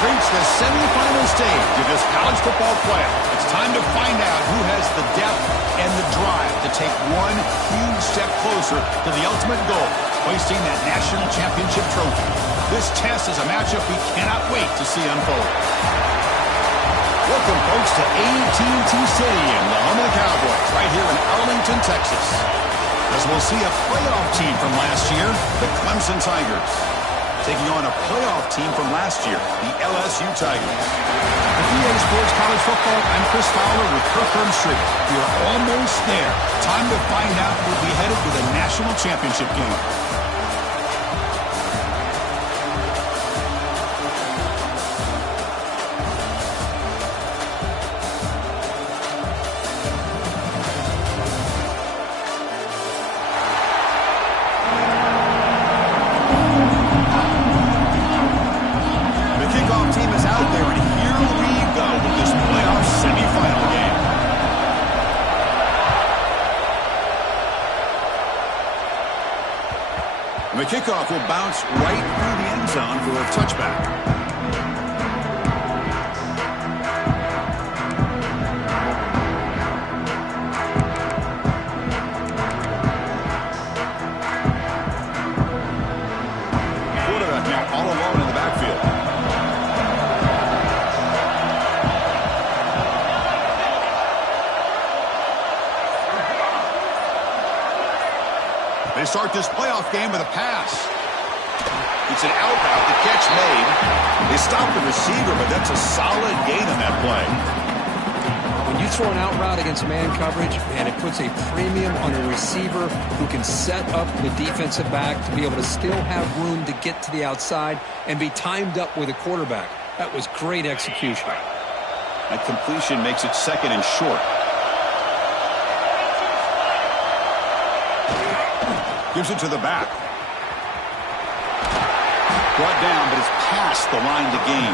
have reached the semifinal stage of this college football playoff. It's time to find out who has the depth and the drive to take one huge step closer to the ultimate goal, hoisting that national championship trophy. This test is a matchup we cannot wait to see unfold. Welcome, folks, to AT&T Stadium, the home of the Cowboys, right here in Arlington, Texas. As we'll see a playoff team from last year, the Clemson Tigers, taking on a playoff team from last year, the LSU Tigers. With EA Sports College Football, I'm Chris Fowler with Kirkland Street. We're almost there. Time to find out who'll be headed to the national championship game. The kickoff will bounce right through the end zone for a touchback. Quarterback now all alone in the backfield. They start this playoff game with a pass. It's an out route. The catch made. They stop the receiver, but that's a solid gain on that play. When you throw an out route against man coverage, man, it puts a premium on a receiver who can set up the defensive back to be able to still have room to get to the outside and be timed up with a quarterback. That was great execution. That completion makes it second and short. Gives it to the back. Brought down, but it's past the line to gain.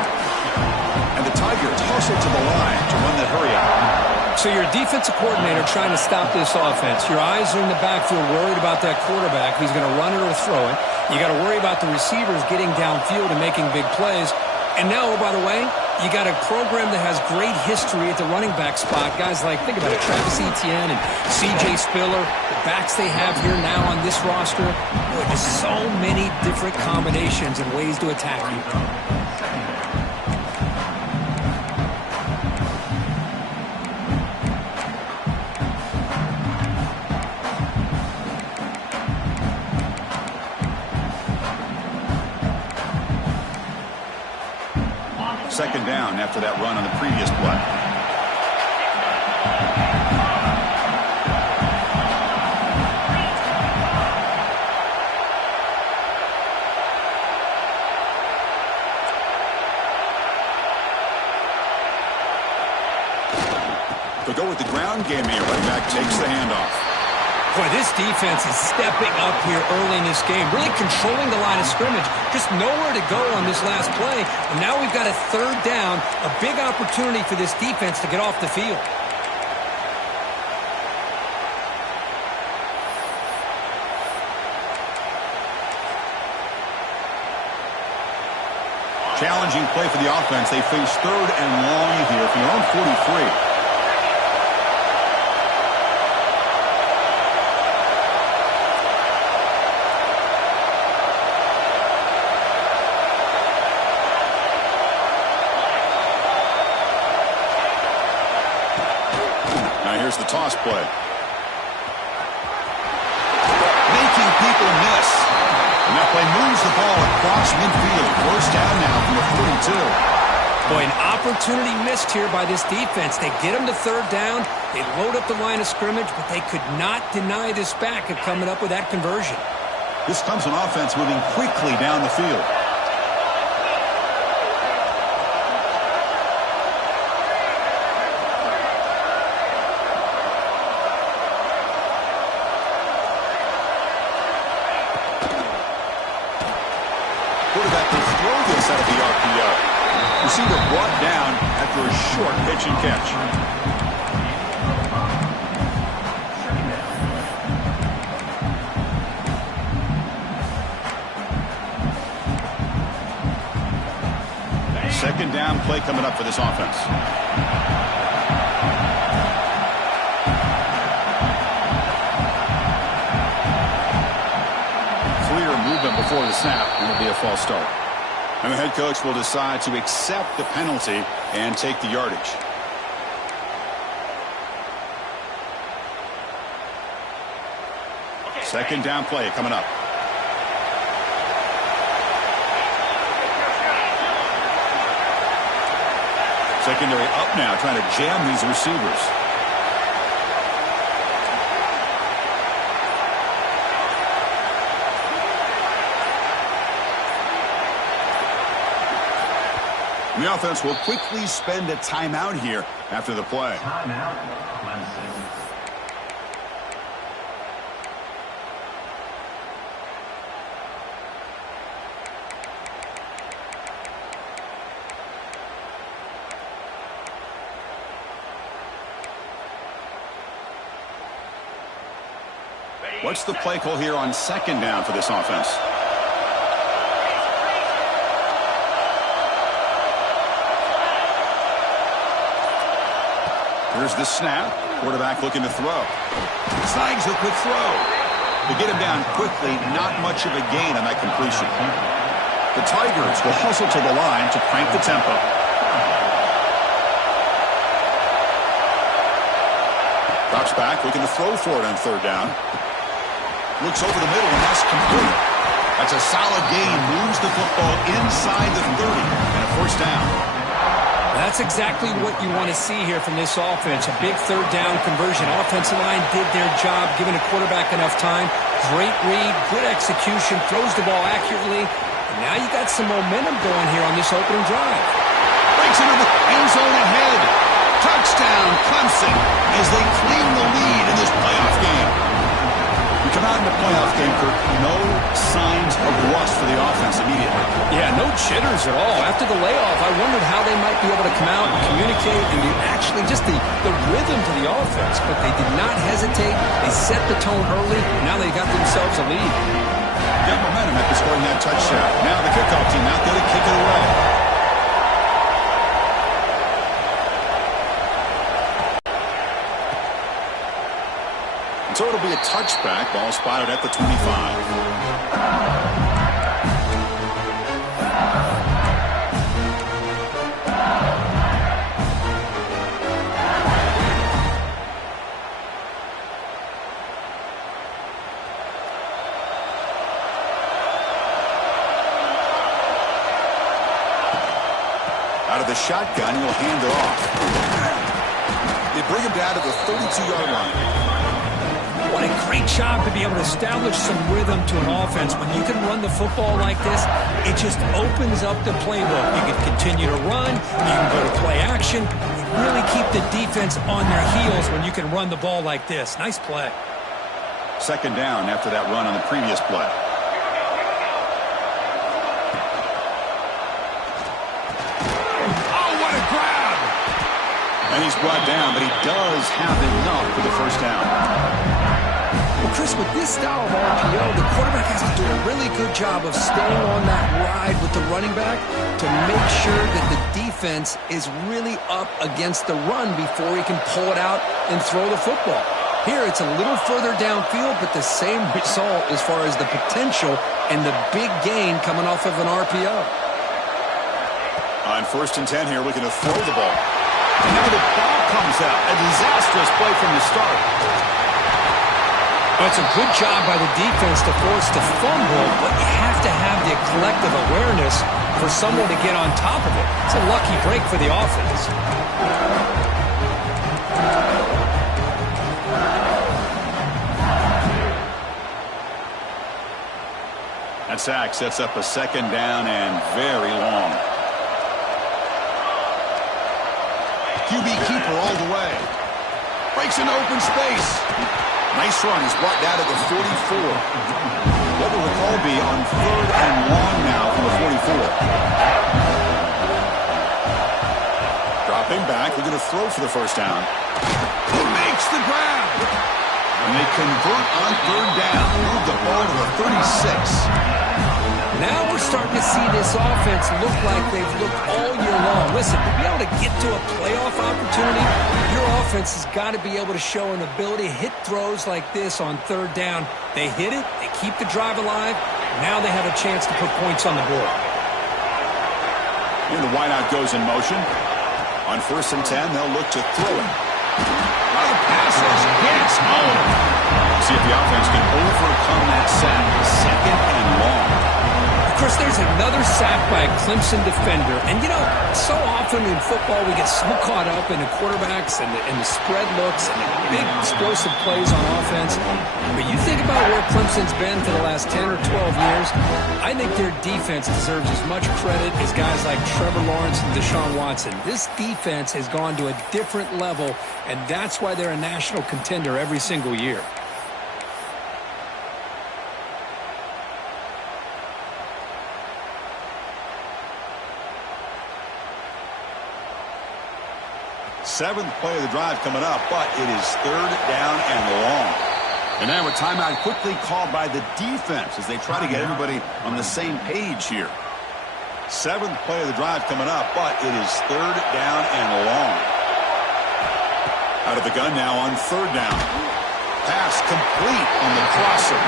And the Tigers toss it to the line to run that hurry out. So you're a defensive coordinator trying to stop this offense. Your eyes are in the backfield worried about that quarterback. He's going to run it or throw it. You got to worry about the receivers getting downfield and making big plays. And now, oh, by the way, you got a program that has great history at the running back spot. Guys like, think about it, Travis Etienne and C.J. Spiller, the backs they have here now on this roster. Boy, there's so many different combinations and ways to attack you. Second down after that run on the previous play. To go with the ground game here, running back takes the handoff. Boy, this defense is stepping up here early in this game, really controlling the line of scrimmage. Just nowhere to go on this last play. And now we've got a third down, a big opportunity for this defense to get off the field. Challenging play for the offense. They face third and long here from their own 43. Here's the toss play. Making people miss. And that play moves the ball across midfield. First down now from the 42. Boy, an opportunity missed here by this defense. They get them to third down. They load up the line of scrimmage, but they could not deny this back of coming up with that conversion. This Clemson offense moving quickly down the field. Quarterback will throw this out of the RPO. Receiver brought down after a short pitch and catch. Second down play coming up for this offense. Clear movement before the snap, and it'll be a false start. And the head coach will decide to accept the penalty and take the yardage. Second down play coming up. Secondary up now, trying to jam these receivers. And the offense will quickly spend a timeout here after the play. Timeout, Clemson. What's the play call here on second down for this offense? Here's the snap. Quarterback looking to throw. Snags the quick throw. To get him down quickly, not much of a gain on that completion. The Tigers will hustle to the line to crank the tempo. Drops back, looking to throw for it on third down. Looks over the middle, and that's complete. That's a solid gain. Moves the football inside the 30 and a first down. That's exactly what you want to see here from this offense. A big third down conversion. Offensive line did their job, giving the quarterback enough time. Great read, good execution, throws the ball accurately. And now you got some momentum going here on this opening drive. Breaks into the end zone ahead. Touchdown, Clemson, as they claim the lead in this playoff game. We come out in the playoff game, Kirk, no signs of rust for the offense immediately. Yeah, no jitters at all. After the layoff, I wondered how they might be able to come out and communicate and actually just the rhythm to the offense. But they did not hesitate. They set the tone early. Now they got themselves a lead. Got momentum after scoring that touchdown. Now the kickoff team out there to kick it away. So it'll be a touchback. Ball spotted at the 25. Out of the shotgun, he'll hand it off. They bring him down to the 32-yard line. What a great job to be able to establish some rhythm to an offense. When you can run the football like this, it just opens up the playbook. You can continue to run. You can go to play action. You really keep the defense on their heels when you can run the ball like this. Nice play. Second down after that run on the previous play. Oh, what a grab! And he's brought down, but he does have enough for the first down. Well, Chris, with this style of RPO, the quarterback has to do a really good job of staying on that ride with the running back to make sure that the defense is really up against the run before he can pull it out and throw the football. Here, it's a little further downfield, but the same result as far as the potential and the big gain coming off of an RPO. On 1st and 10 here, looking to throw the ball. And now the ball comes out. A disastrous play from the start. Well, it's a good job by the defense to force the fumble, but you have to have the collective awareness for someone to get on top of it. It's a lucky break for the offense. That sack sets up a second down and very long. QB keeper all the way. Breaks into open space. Nice run. He's brought down to the 44. What will the call be on 3rd and long now from the 44? Dropping back. We're going to throw for the first down. He makes the grab. And they convert on 3rd down. Move the ball to the 36. Now we're starting to see this offense look like they've looked all year long. Listen, to be able to get to a playoff opportunity, your offense has got to be able to show an ability to hit throws like this on third down. They hit it, they keep the drive alive, now they have a chance to put points on the board. And the wideout goes in motion. On 1st and 10, they'll look to throw it. Oh, the passes gets home. See if the offense can overcome that sack. 2nd and long. Of course, there's another sack by a Clemson defender. And, you know, so often in football we get so caught up in the quarterbacks and the spread looks and the big explosive plays on offense. But you think about where Clemson's been for the last 10 or 12 years, I think their defense deserves as much credit as guys like Trevor Lawrence and Deshaun Watson. This defense has gone to a different level, and that's why they're a national contender every single year. Seventh play of the drive coming up, but it is 3rd down and long. And now a timeout quickly called by the defense as they try to get everybody on the same page here. 7th play of the drive coming up, but it is 3rd down and long. Out of the gun now on 3rd down. Pass complete on the crosser.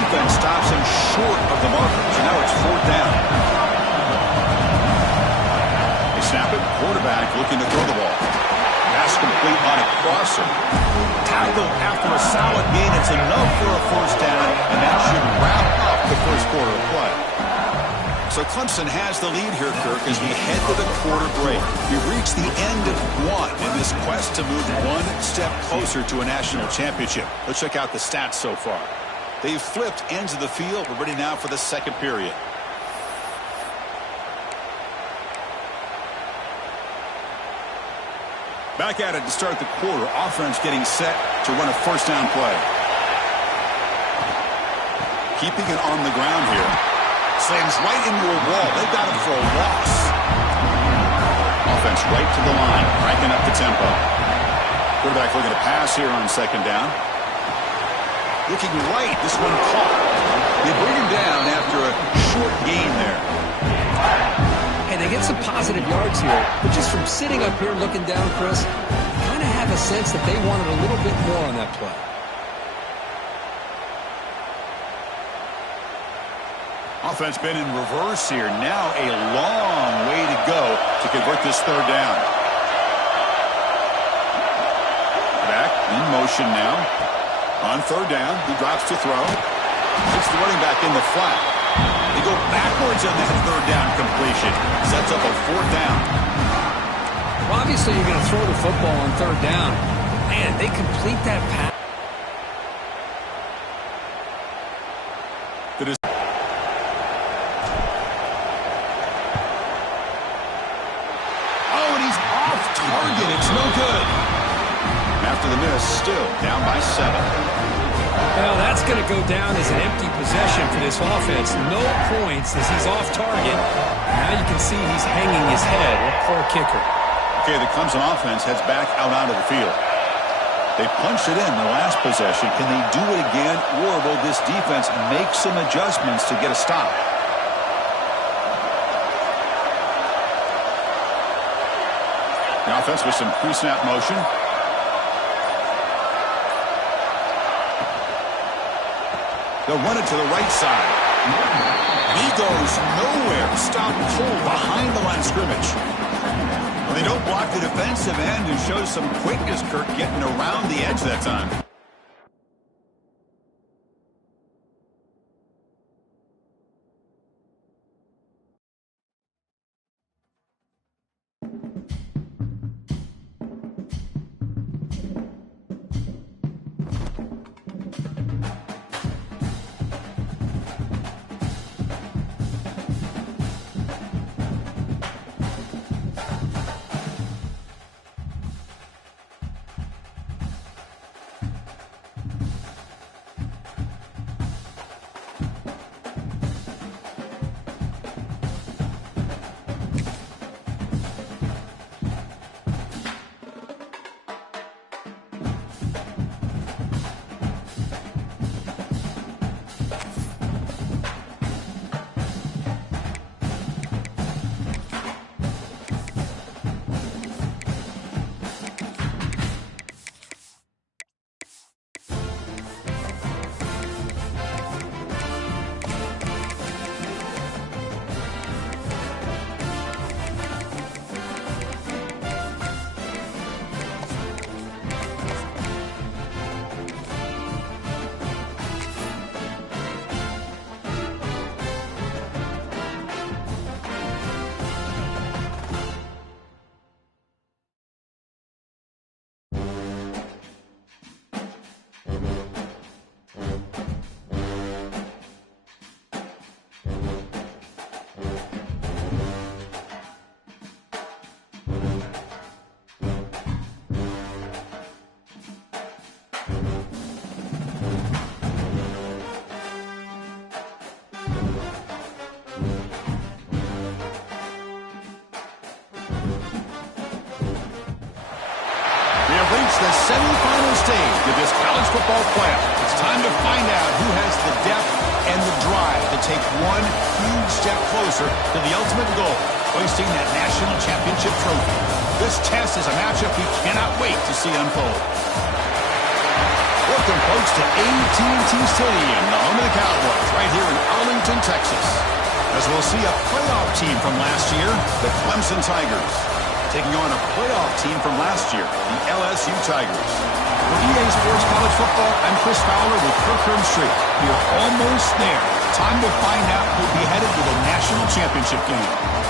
Defense stops him short of the marker, so now it's 4th down. Snap it, quarterback looking to throw the ball. Pass complete on a crosser. Tackle after a solid gain. It's enough for a 1st down, and that should wrap up the 1st quarter of play. So Clemson has the lead here, Kirk, as we head to the quarter break. We've reached the end of one in this quest to move one step closer to a national championship. Let's check out the stats so far. They've flipped ends of the field. We're ready now for the 2nd period. Back at it to start the quarter. Offense getting set to run a 1st down play. Keeping it on the ground here. Slams right into a wall. They've got him for a loss. Offense right to the line, cranking up the tempo. Quarterback looking to pass here on 2nd down. Looking right. This one caught. They bring him down after a short gain there. Hey, they get some positive yards here, but just from sitting up here looking down, Chris, kind of have a sense that they wanted a little bit more on that play. Offense been in reverse here. Now a long way to go to convert this 3rd down. Back in motion now. On 3rd down, he drops to throw. Hits the running back in the flat. They go backwards on that 3rd down completion. Sets up a 4th down. Well, obviously, you're going to throw the football on 3rd down. Man, they complete that pass. Oh, and he's off target. It's no good. After the miss, still down by 7. Well, that's going to go down as an empty possession for this offense. No points as he's off target. Now you can see he's hanging his head. What poor kicker. Okay, the Clemson offense heads back out onto the field. They punched it in the last possession. Can they do it again, or will this defense make some adjustments to get a stop? The offense with some pre-snap motion. They'll run it to the right side. He goes nowhere. Stopped cold behind the line of scrimmage. Well, they don't block the defensive end, who shows some quickness, Kirk, getting around the edge that time. stage of this college football playoff. It's time to find out who has the depth and the drive to take one huge step closer to the ultimate goal, hoisting that national championship trophy. This test is a matchup we cannot wait to see unfold. Welcome, folks, to AT&T Stadium, the home of the Cowboys, right here in Arlington, Texas. As we'll see a playoff team from last year, the Clemson Tigers, taking on a playoff team from last year, the LSU Tigers. For EA Sports College Football, I'm Chris Fowler with Kirk Herbstreit. We are almost there. Time to find out who'll be headed to the national championship game.